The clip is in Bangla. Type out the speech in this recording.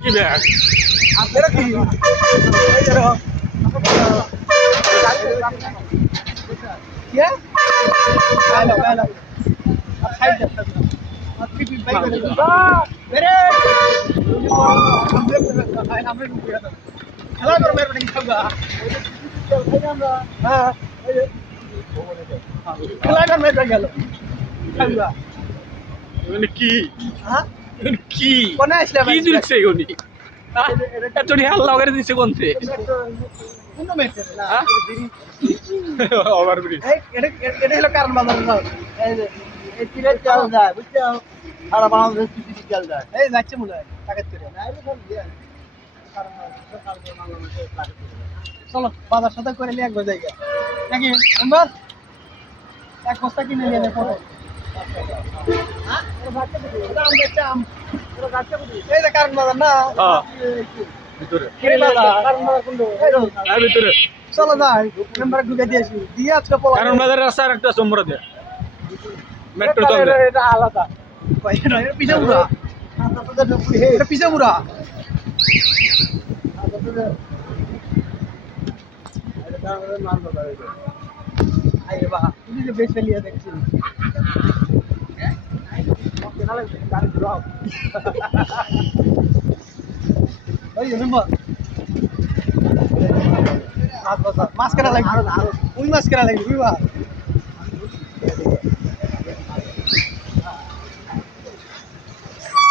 কি ব্যাগ আপনারা কি এই যে क्या हेलो हेलो आप साइड जाता है आप की बाइक में मेरे हमने रुक गया था चला कर मेरे नहीं खाऊंगा हां चला कर मेरे गया खाऊंगा মানে কি हां মানে কি কোন আসলে কি দিলছে উনি এত হাল্লা করে দিছে কোনতে কোন মেটে না হ্যাঁ ওভারব্রিজ এই এটা হলো কারণ বাজার না এই যে এই তিরে চাল যায় বুঝছো আর বাংলাদেশ টিভি চাল যায় এই যাচ্ছে মনে হয় টাকা চলে না এই সব দিয়ে কারণ সকাল থেকে বাংলাদেশে টাকা চলো বাজার সাথে করে নিয়ে একবার জায়গা নাকি নাম্বার এক বস্তা কিনে নিয়ে নে পরে হ্যাঁ এটা বাচ্চা দিবি এটা আম দেখতে আম এটা বাচ্চা দিবি এই যে কারণ বাজার না হ্যাঁ ভিতরে কিনে বাজার কারণ বাজার কোন এই রো আর ভিতরে চলো যাই নাম্বার ঢুকে দিয়েছি দিয়ে আজকে পোলা কারণ বাজারের রাস্তা আর একটা সম্বর দে মেট্রো তো এটা আলাদা ভাই এটা পিছে মুড়া এটা পিছে মুড়া আরে বাহ তুমি যে বেশ ফেলিয়া দেখছি ওই নম্বর মাছ কেনা লাগবে ওই মাছ কেনা লাগবে বুঝবা